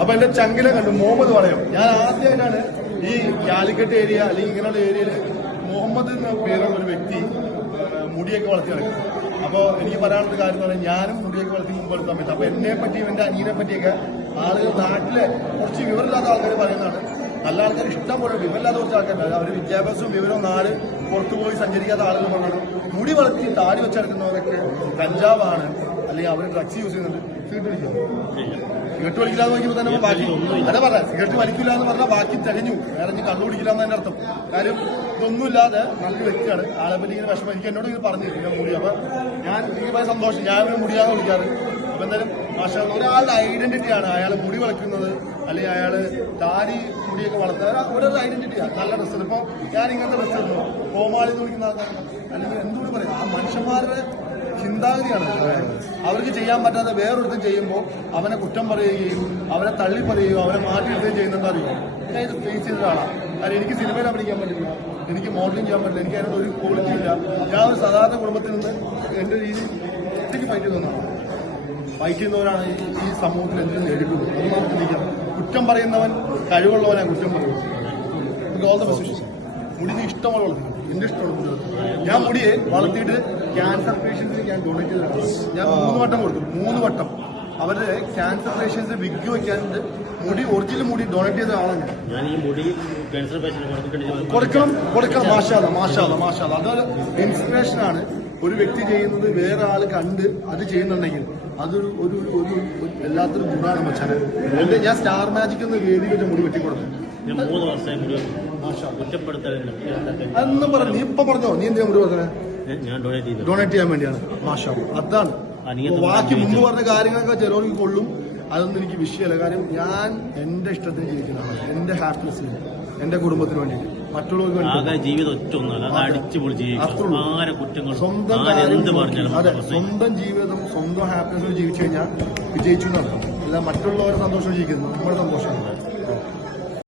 അപ്പൊ എന്റെ ചങ്കിലെ കണ്ടു മുഹമ്മദ് പറയും. ഞാൻ ആദ്യമായിട്ടാണ് ഈ കാലിക്കറ്റ് ഏരിയ അല്ലെങ്കിൽ ഇങ്ങനെയുള്ള ഏരിയയിൽ മുഹമ്മദ് എന്ന പേരുള്ള ഒരു വ്യക്തി മുടിയൊക്കെ വളർത്തി നടക്കും. അപ്പോൾ എനിക്ക് പറയാനുള്ള കാര്യം എന്ന് പറഞ്ഞാൽ ഞാനും മുടിയൊക്കെ വളർത്തി മുമ്പ് എടുക്കാൻ പറ്റും. അപ്പൊ എന്നെ പറ്റിയും എന്റെ അനിയനെ പറ്റിയൊക്കെ ആളുകൾ നാട്ടിലെ കുറച്ച് വിവരമില്ലാത്ത ആൾക്കാർ പറയുന്നതാണ്. നല്ല ആൾക്കാർ ഇഷ്ടം പോലെ വിവരമില്ലാത്ത കുറച്ച് ആൾക്കാരുണ്ട്. അവർ വിദ്യാഭ്യാസവും വിവരവും നാട് പുറത്തുപോയി സഞ്ചരിക്കാത്ത ആളുകൾ പറഞ്ഞു മുടി വളർത്തി താടി വെച്ചെടുക്കുന്നവരൊക്കെ കഞ്ചാവാണ് അല്ലെങ്കിൽ അവർ ഡ്രഗ്സ് യൂസ് ചെയ്യുന്നുണ്ട്. സിഗരറ്റ് വലിക്കില്ലാന്ന് നോക്കിയപ്പോൾ തന്നെ ബാക്കി അതെ പറഞ്ഞ സിഗരറ്റ് വലിക്കില്ല എന്ന് പറഞ്ഞാൽ ബാക്കി തെളിഞ്ഞു. വേറെ ഇനി കള്ളു കുടിക്കില്ല എന്നതിന്റെ അർത്ഥം. കാര്യം ഇതൊന്നുമില്ലാതെ നല്ലൊരു വ്യക്തിയാണ്. ആളെ പറ്റി ഇങ്ങനെ വിഷമം എനിക്ക് എന്നോട് ഇങ്ങനെ പറഞ്ഞിരിക്കും മുടി. അപ്പൊ ഞാൻ എനിക്ക് ഭയങ്കര സന്തോഷം. ഞാൻ ഇവരെ മുടിയാന്ന് വിളിക്കാറ്. അപ്പൊ എന്തായാലും മാഷാ ഒരാളുടെ ഐഡന്റിറ്റിയാണ് അയാൾ മുടി വളയ്ക്കുന്നത് അല്ലെങ്കിൽ അയാള് താടി മുടിയൊക്കെ വളർത്തുന്നത് ഓരോ ഐഡന്റിറ്റിയാണ്. നല്ല ഡ്രസ്സ്. ഇപ്പൊ ഞാൻ ഇങ്ങനത്തെ ഡ്രസ്സ് ഇടുന്നു കോമാളി എന്ന് വിളിക്കുന്ന ആൾക്കാർ അല്ലെങ്കിൽ എന്തുകൊണ്ട് പറയാം ആ മനുഷ്യന്മാരുടെ ചിന്താഗതിയാണ്. അവർക്ക് ചെയ്യാൻ പറ്റാതെ വേറൊരുത്തും ചെയ്യുമ്പോൾ അവനെ കുറ്റം പറയുകയും അവനെ തള്ളി പറയുകയോ അവനെ മാറ്റിയെടുക്കുകയും ചെയ്യുന്നുണ്ട്. അറിയോ ഞാൻ ഇത് ഫേസ് ചെയ്ത ഒരാളാണ്. കാരണം എനിക്ക് സിനിമയിൽ അഭിനയിക്കാൻ പറ്റില്ല, എനിക്ക് മോഡലിംഗ് ചെയ്യാൻ പറ്റില്ല, എനിക്ക് അതിനകത്ത് ഒരു ക്വാളിറ്റി ഇല്ല. ഞാൻ ഒരു സാധാരണ കുടുംബത്തിൽ നിന്ന് എന്റെ രീതി ഒറ്റയ്ക്ക് ഫൈറ്റ് ചെയ്യുന്നതാണ്. ഫൈറ്റ് ചെയ്യുന്നവരാണ് ഈ സമൂഹത്തിൽ എന്തിനും നേരിടുന്നത്. അത് നമുക്ക് ചിന്തിക്കാം. കുറ്റം പറയുന്നവൻ കഴിവുള്ളവനാ കുറ്റം പറയുന്നത്. All the best. മുടി ഇഷ്ടമുള്ള വളർത്തി എന്റെ ഇഷ്ടമുള്ള ഞാൻ മുടിയെ വളർത്തിയിട്ട് ക്യാൻസർ പേഷ്യൻസിന് ഞാൻ ഡൊണേറ്റ് ചെയ്തിട്ടുണ്ട്. ഞാൻ 3 വട്ടം കൊടുത്തു. 3 വട്ടം അവരുടെ ക്യാൻസർ പേഷ്യൻസിന് വിഗ് വയ്ക്കാനുണ്ട്. മുടി ഒറിജിനൽ മുടി ഡൊണേറ്റ് ചെയ്ത ആളാണ് ഞാൻ. ഈ മുടി കൊടുക്കണം. മാഷാല്ല അതൊരു ഇൻസ്പിറേഷനാണ്. ഒരു വ്യക്തി ചെയ്യുന്നത് വേറെ ആള് കണ്ട് അത് ചെയ്യുന്നുണ്ടെങ്കിൽ അതൊരു ഒരു ഒരു എല്ലാത്തൊരു ഗുണമാണ് മച്ചാനെ. ഞാൻ സ്റ്റാർ മാജിക് എന്ന വേദി വെച്ച മുടി വെട്ടിക്കൊടുത്തു. 3 വർഷമായി മുടി അതൊന്നും പറഞ്ഞു. നീ ഇപ്പൊ പറഞ്ഞോ നീ എന്തിനാ മുടി പറഞ്ഞത്? ഞാൻ ഡൊണേറ്റ് ചെയ്യാൻ വേണ്ടിയാണ്. മാഷാ അതാണ്. ബാക്കി മുമ്പ് പറഞ്ഞ കാര്യങ്ങളൊക്കെ ചിലവർക്ക് കൊള്ളും. അതൊന്നും എനിക്ക് വിഷയമല്ല. കാര്യം ഞാൻ എന്റെ ഇഷ്ടത്തിന് ജീവിക്കുന്നതാണ്. എന്റെ ഹാപ്പിനെസ്സിന് എന്റെ കുടുംബത്തിന് വേണ്ടിയിട്ട് മറ്റുള്ളവർക്ക് വേണ്ടി ജീവിതം സ്വന്തം അതെ സ്വന്തം ജീവിതം സ്വന്തം ഹാപ്പിനെസ്സിൽ ജീവിച്ചു കഴിഞ്ഞാൽ വിജയിച്ചു എന്നർത്ഥം. അല്ല മറ്റുള്ളവരുടെ സന്തോഷം ജീവിക്കുന്നു നമ്മുടെ സന്തോഷം.